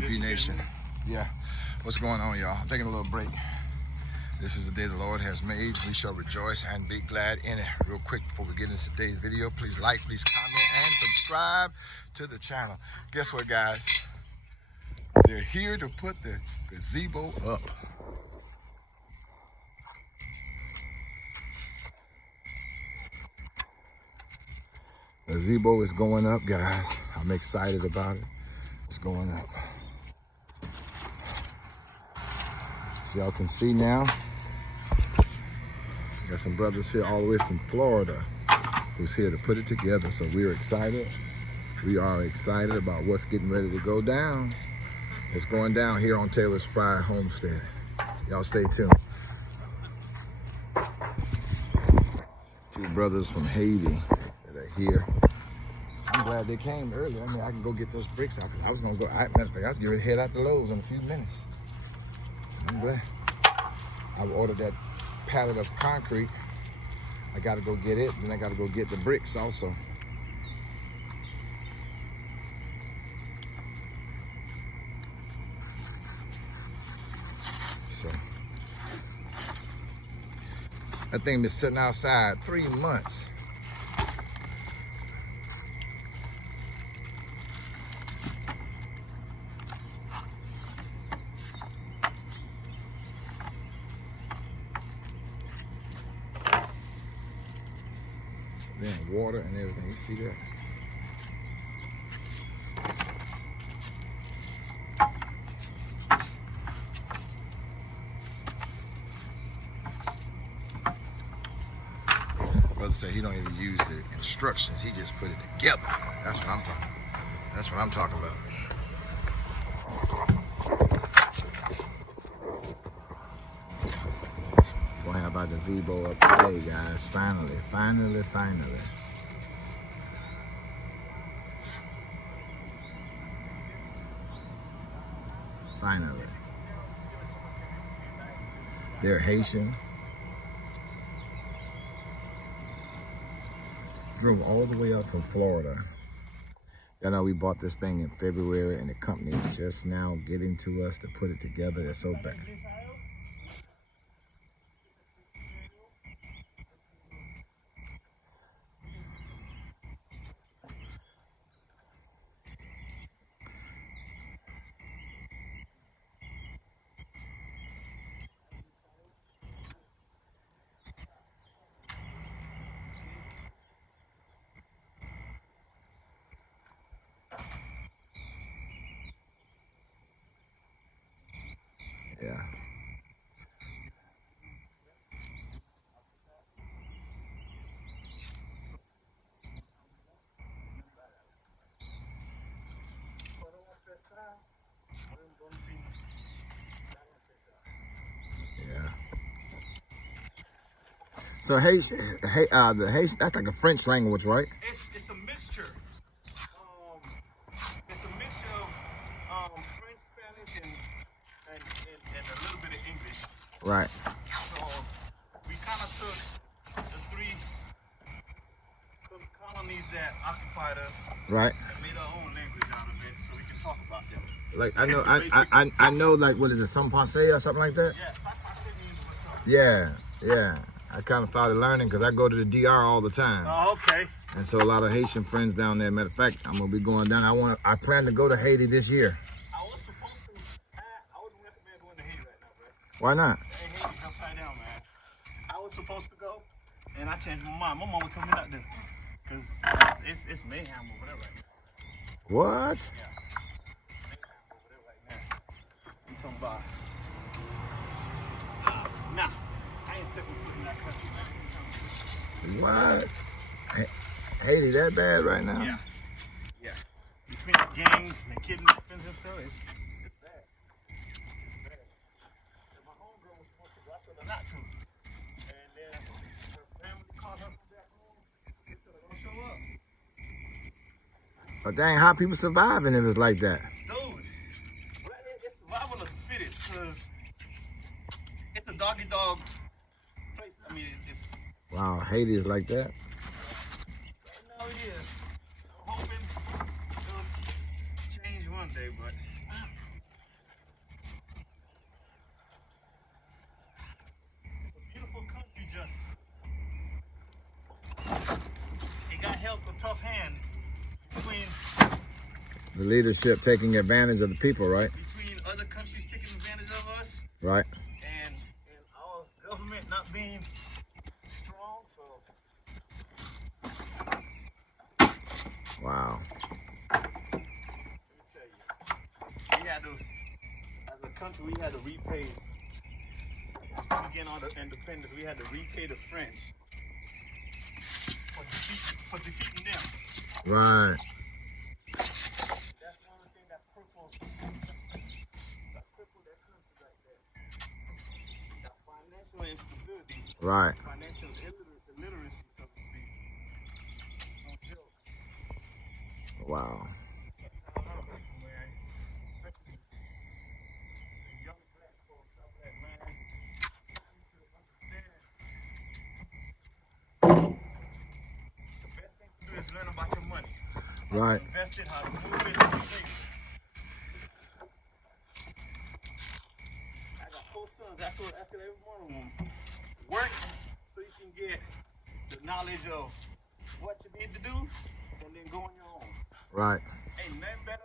TP Nation. Yeah, what's going on, y'all? I'm taking a little break. This is the day the Lord has made. We shall rejoice and be glad in it. Real quick before we get into today's video, please like, please comment, and subscribe to the channel. Guess what, guys? They're here to put the gazebo up. The gazebo is going up, guys. I'm excited about it. It's going up. As y'all can see now, got some brothers here all the way from Florida who's here to put it together. So we're excited. We are excited about what's getting ready to go down. It's going down here on Taylor's Pride Homestead. Y'all stay tuned. Two brothers from Haiti that are here. I'm glad they came early. I mean, I can go get those bricks out. I was gonna go. Matter of fact, I was getting ready to head out to Lowe's in a few minutes. I'm glad. I've ordered that pallet of concrete. I gotta go get it. Then I gotta go get the bricks also. So that thing been sitting outside 3 months. Then water and everything. You see that? Brother said he don't even use the instructions. He just put it together. That's what I'm talking. That's what I'm talking about. Gonna have our gazebo up today, guys. Finally. They're Haitian. Drove all the way up from Florida. You know, we bought this thing in February and the company is just now getting to us to put it together. It's so bad. Yeah. Yeah. So Haitian, the Haitian, that's like a French language, right? It's a mixture. It's a mixture of French, Spanish, and a little bit of English. Right. So we kind of took the three colonies that occupied us, Right. and made our own language out of it, so we can talk about them. Like I know like what is it, some Passe or something like that? Yeah, Passe means what's up. Yeah. I kind of started learning because I go to the DR all the time. Oh, okay. And so a lot of Haitian friends down there. Matter of fact, I'm gonna be going down. I plan to go to Haiti this year. I was supposed to. I wouldn't recommend going to Haiti right now, bro. Why not? Hey, Haiti's upside down, man. I was supposed to go, and I changed my mind. My mama told me not to, cause it's mayhem over there right now. What? Yeah. Mayhem over there right now. I'm talking about. Nah, I ain't stepping foot in that country, man. What? Haiti that bad right now? Yeah. Between the gangs and the kidnappings and stuff, it's bad. It's bad. And my homegirl was supposed to go, I told her not to. And then her family called her from back home. They said, don't show up. But dang, how people surviving if it's like that? Dude, well, it's survival of the fittest, because it's a doggy-dog place. I mean, it's... Wow, Haiti is like that? Right now it is. I'm hoping it'll change one day, but tough hand between The leadership taking advantage of the people, right? between other countries taking advantage of us Right. and our government not being strong. So Wow. let me tell you, we had to, as a country, we had to repay. Again, on the independence, we had to repay the French for defeating them. Right. That's one of the things that crippled that country like that. That financial instability, Right. financial illiteracy, so to speak. No joke. Wow. A lot of people, man, especially the young black folks, stuff like, man, you should understand. The best thing to do is learn about your money. How Right. to invest it, how to move it, how to save it. I got 4 sons. I tell every one of them, work so you can get the knowledge of what you need to do, and then go on your own. Right. Ain't nothing better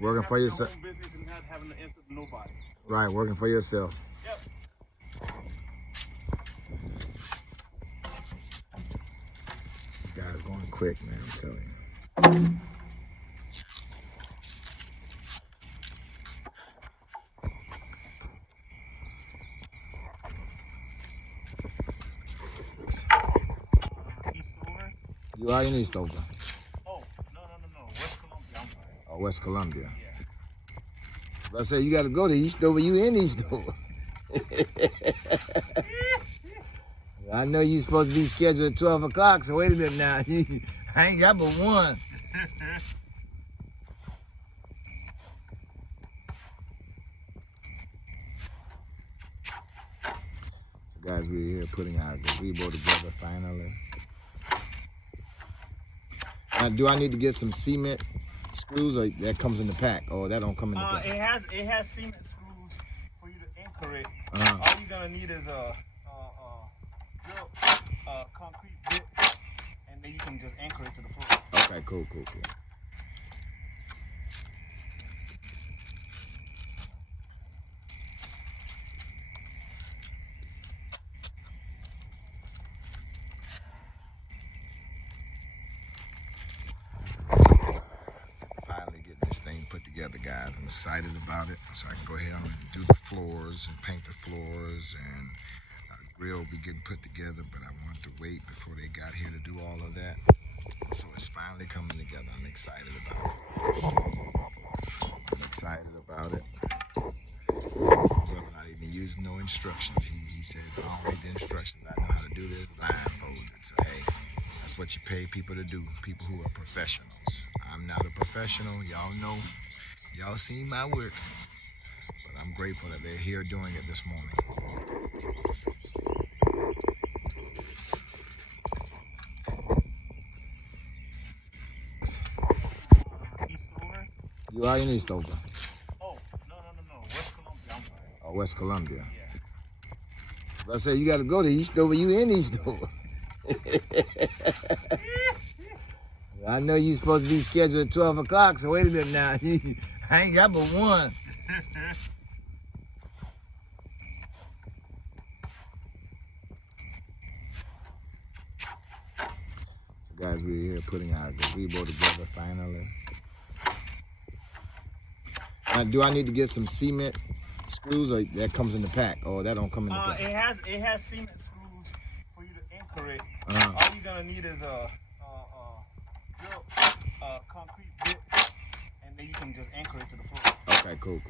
Working than for having your yourself. own business and not having to answer to nobody. Right. Working for yourself. Yep. Guys going quick, man. I'm telling you. Eastover? You are in Eastover. Oh, no. West Columbia. I'm sorry. Oh, West Columbia. Yeah. I say you got to go to Eastover. You in Eastover. I know you supposed to be scheduled at 12 o'clock, so wait a minute now. I ain't got but one. So guys, we're here putting our gazebo together finally. Now, do I need to get some cement screws, or that comes in the pack? Or that don't come in the pack? It has cement screws for you to anchor it. Uh-huh. All you're gonna need is a concrete bit, and then you can just anchor it to the floor. Okay, cool. Finally getting this thing put together, guys. I'm excited about it, so I can go ahead and do the floors and paint the floors, and grill will be getting put together, but I wanted to wait before they got here to do all of that. So it's finally coming together. I'm excited about it. Brother not even using no instructions. He said, I don't read the instructions. I know how to do this blindfolded. So hey, that's what you pay people to do. People who are professionals. I'm not a professional. Y'all know. Y'all seen my work. But I'm grateful that they're here doing it this morning. Eastover? You are in Eastover. Oh, no. West Columbia. I'm sorry. Oh, West Columbia. Yeah. I say you got to go to Eastover. You in Eastover. I know you supposed to be scheduled at 12 o'clock, so wait a minute now. I ain't got but one. So guys, we're here putting our gazebo together finally. Now, do I need to get some cement screws, or that comes in the pack? Or that don't come in the pack? It has cement screws for you to anchor it. Uh-huh. All you're gonna need is a concrete bit, and then you can just anchor it to the floor. Okay, cool.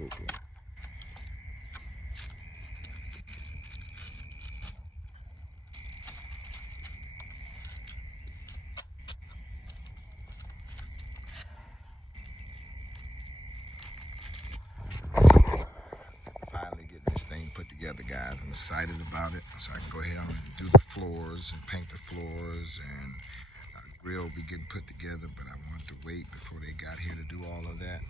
Finally getting this thing put together, guys. I'm excited about it, so I can go ahead and do the floors and paint the floors, and grill will be getting put together, but I wanted to wait before they got here to do all of that.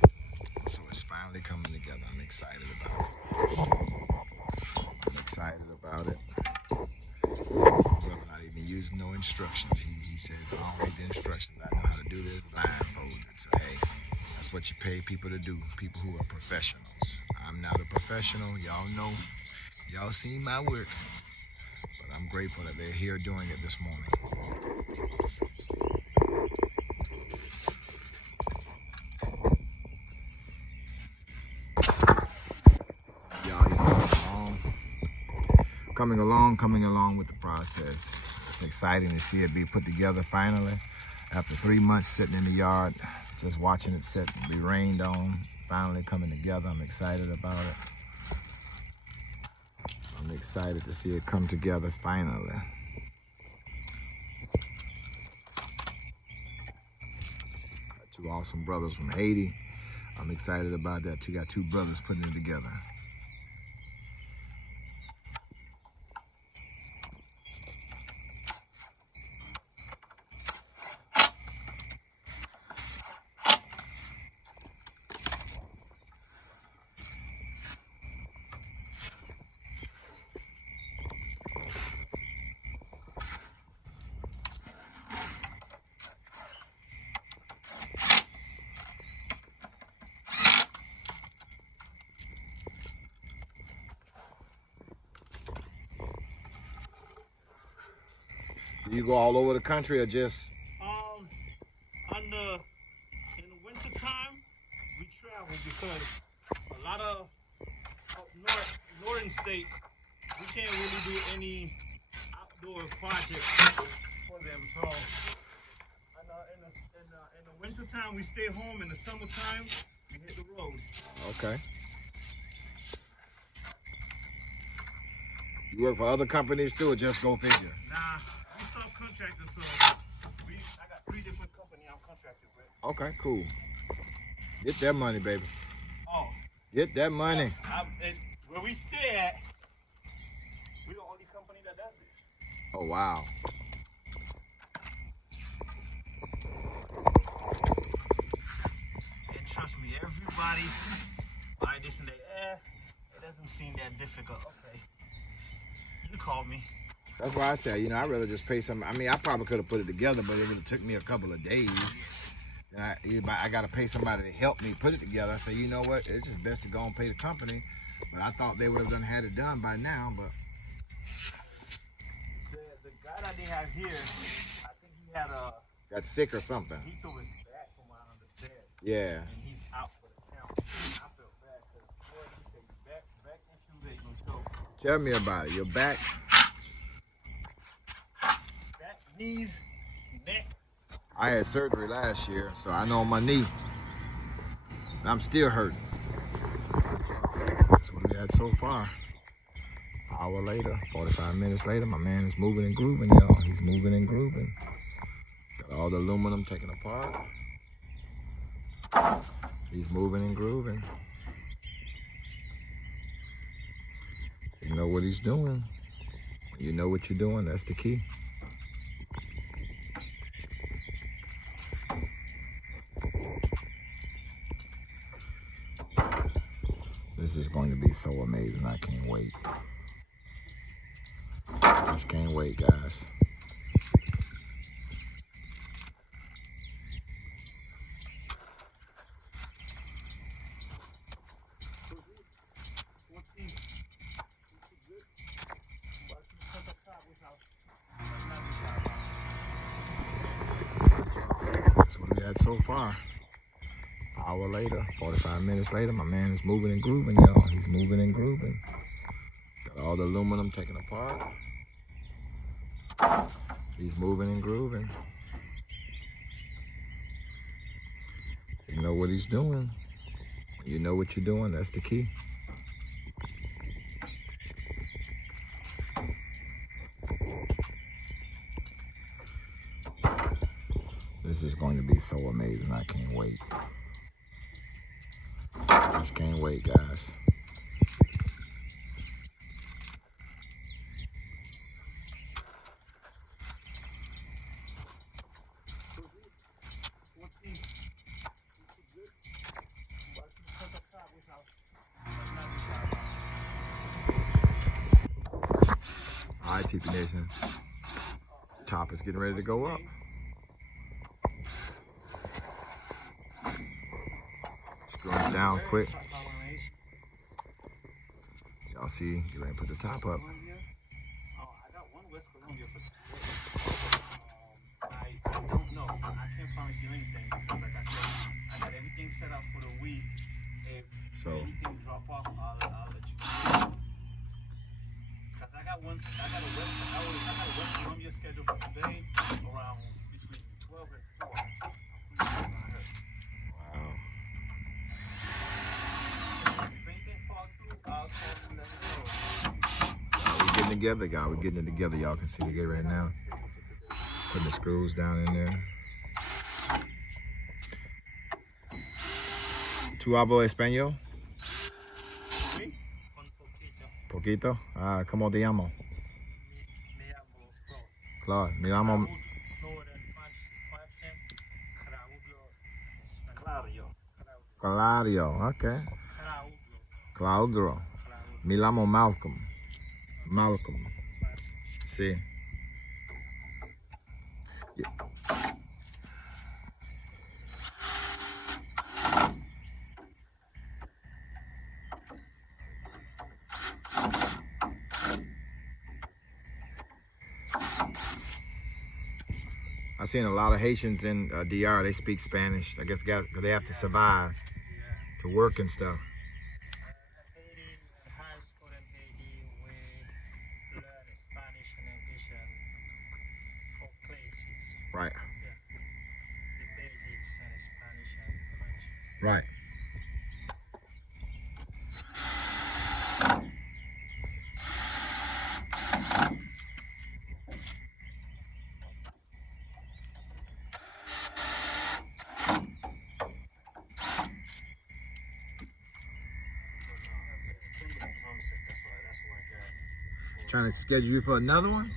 So it's finally coming together. I'm excited about it. Brother not even using no instructions. He said, if I don't read the instructions, I know how to do this blindfolded. So, hey, that's what you pay people to do, people who are professionals. I'm not a professional. Y'all know. Y'all seen my work. But I'm grateful that they're here doing it this morning. Y'all, he's coming along with the process. It's exciting to see it be put together finally. After 3 months sitting in the yard, just watching it sit and be rained on, finally coming together. I'm excited about it. I'm excited to see it come together finally. Got two awesome brothers from Haiti. I'm excited about that. You got two brothers putting it together. Do you go all over the country or just? In the winter time, we travel because a lot of northern states, we can't really do any outdoor projects for them. So in the winter time, we stay home. In the summertime, we hit the road. Okay. You work for other companies too, or just go figure? Nah, I'm subcontractor, so I got 3 different companies I'm contracted with. Okay, cool. Get that money, baby. Oh. Get that money. Where we stay at, we're the only company that does this. Oh, wow. And trust me, everybody buy this and that. It doesn't seem that difficult. Okay. You called me. That's why I said, you know, I'd rather just pay some. I mean, I probably could have put it together, but it would have took me a couple of days. And I got to pay somebody to help me put it together. I said, you know what? It's just best to go and pay the company. But I thought they would have had it done by now. But the guy that they have here, I think he had got sick or something. He threw his back, from what I understand. Yeah. And he's out for the count. I felt bad because he said back issues ain't no joke. Tell me about it. Your back. Back, knees, neck. I had surgery last year, so I know my knee. I'm still hurting. That's what we had so far. An hour later, 45 minutes later, my man is moving and grooving, y'all. He's moving and grooving. Got all the aluminum taken apart. He's moving and grooving. You know what he's doing. You know what you're doing. That's the key. This is going to be so amazing. I can't wait. Just can't wait, guys. That's what we had so far. An hour later, 45 minutes later, my man is moving and grooving, y'all. He's moving and grooving. Got all the aluminum taken apart. He's moving and grooving. You know what he's doing. You know what you're doing. That's the key. This is going to be so amazing. I can't wait. Just can't wait, guys. All right, TP Nation. Top is getting ready to go up. Screwing down quick. Y'all see, get ready to put the top up. I got one West Columbia for I don't know. I can't promise you anything because, like I said, I got everything set up for the week. If anything drop off, I'll let you know. Because I got a West Columbia schedule for today around between 12 and 4. Wow. If anything falls through, I'll call you and let me know. We're getting together, guys. We're getting it together. Y'all can see the gate right now. Putting the screws down in there. ¿Tú hablo español? Sí. Un poquito. Poquito. Ah, ¿cómo te llamo? Me llamo Claro, me llamo Claudio. Okay. Claudio. Me llamo Malcolm. Malcolm. Sí. I've seen a lot of Haitians in DR. They speak Spanish. I guess because they have to survive, to work and stuff. Haiti, high school in Haiti, we learn Spanish and English for places. Right. Yeah. The basics and Spanish and French. Right. Trying to schedule you for another one?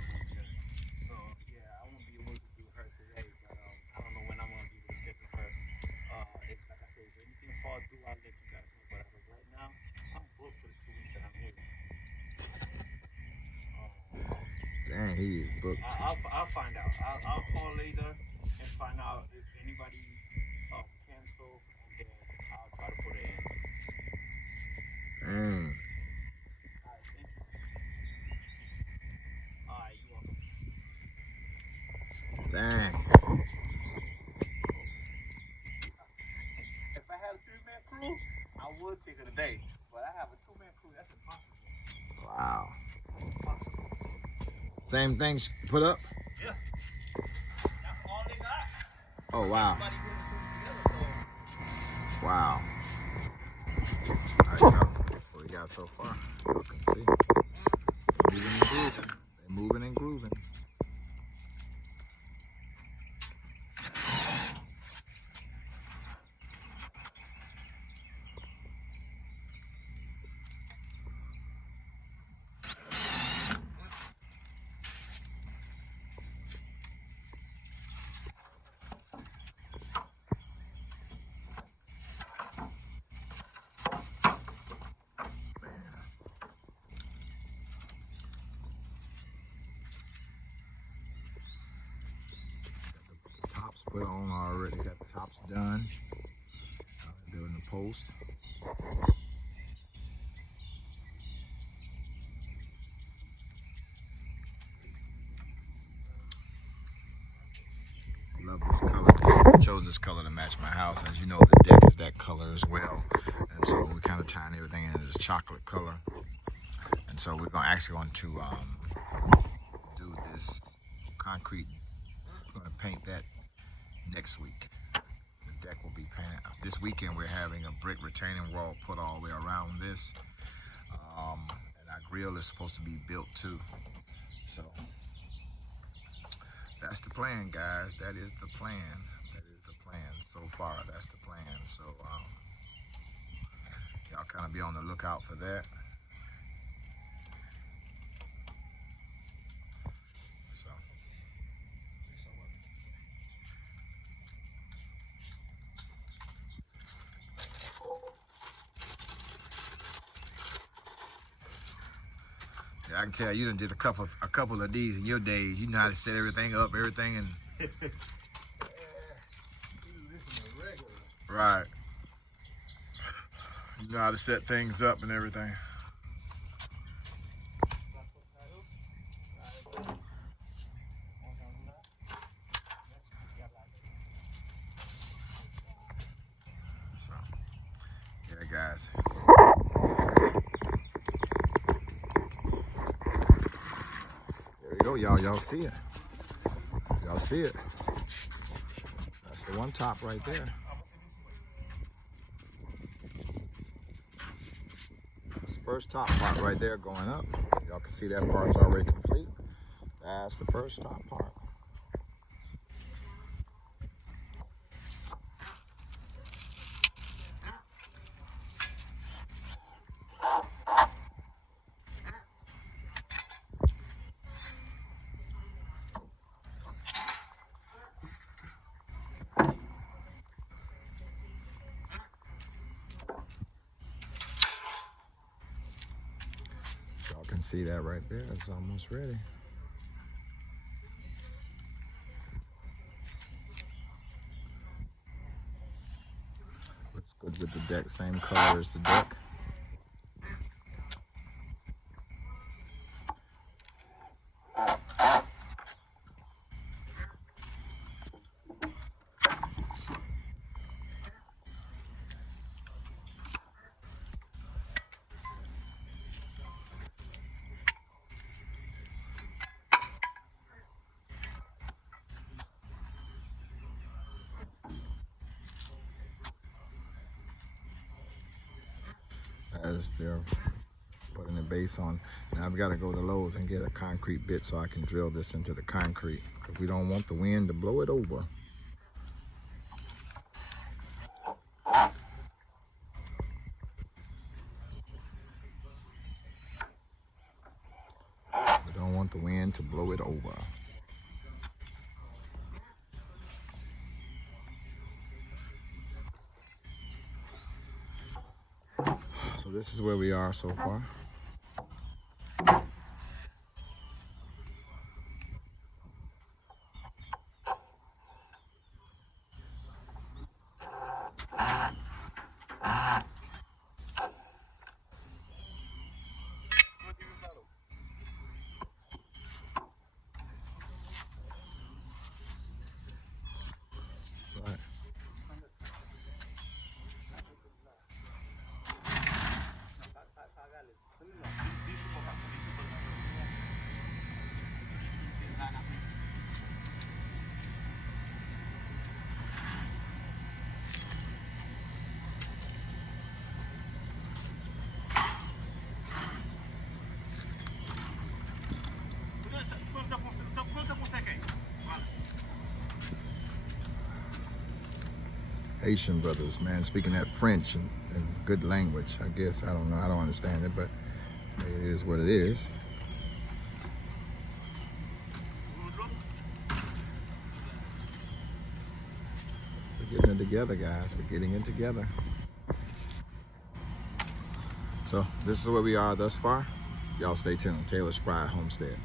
So, yeah, I won't be able to do her today, but I don't know when I'm going to be able to schedule her. If, like I said, if anything falls through, I'll let you guys know. But as of right now, I'm booked for the 2 weeks that I'm here. Dang, he is booked. I'll find out. I'll call later and find out if anybody cancel, and then I'll try to put it in. Dang. Dang. If I had a 3-man crew, I would take it today. But I have a 2-man crew. That's impossible. Wow. That's impossible. Same things put up? Yeah. That's all they got. Oh, wow. Everybody put it together, so. Wow. All right, y'all. That's what we got so far. You can see. Moving and grooving. They're moving and grooving. Put on already, got the tops done. Building the post. Love this color. I chose this color to match my house. As you know, the deck is that color as well. And so we're kind of tying everything in this chocolate color. And so we're actually going to do this concrete. We're going to paint that next week. The deck will be painted. This weekend we're having a brick retaining wall put all the way around this. And our grill is supposed to be built too. So that's the plan, guys. That is the plan. That is the plan so far. That's the plan. So y'all kind of be on the lookout for that. So. I can tell you done did a couple of these in your days. You know how to set everything up, everything, and right. You know how to set things up and everything. So, yeah, guys. There you go, y'all. Y'all see it. Y'all see it. That's the one top right there. That's the first top part right there going up. Y'all can see that part's already complete. That's the first top part. Y'all can see that right there. It's almost ready. Looks good with the deck, same color as the deck. As they're putting the base on. Now I've got to go to Lowe's and get a concrete bit so I can drill this into the concrete, because we don't want the wind to blow it over. We don't want the wind to blow it over. So this is where we are so far. Right. Haitian brothers, man, speaking that French and good language, I guess. I don't know. I don't understand it, but it is what it is. We're getting it together, guys. We're getting it together. So this is where we are thus far. Y'all stay tuned. Taylor's Pride Homestead.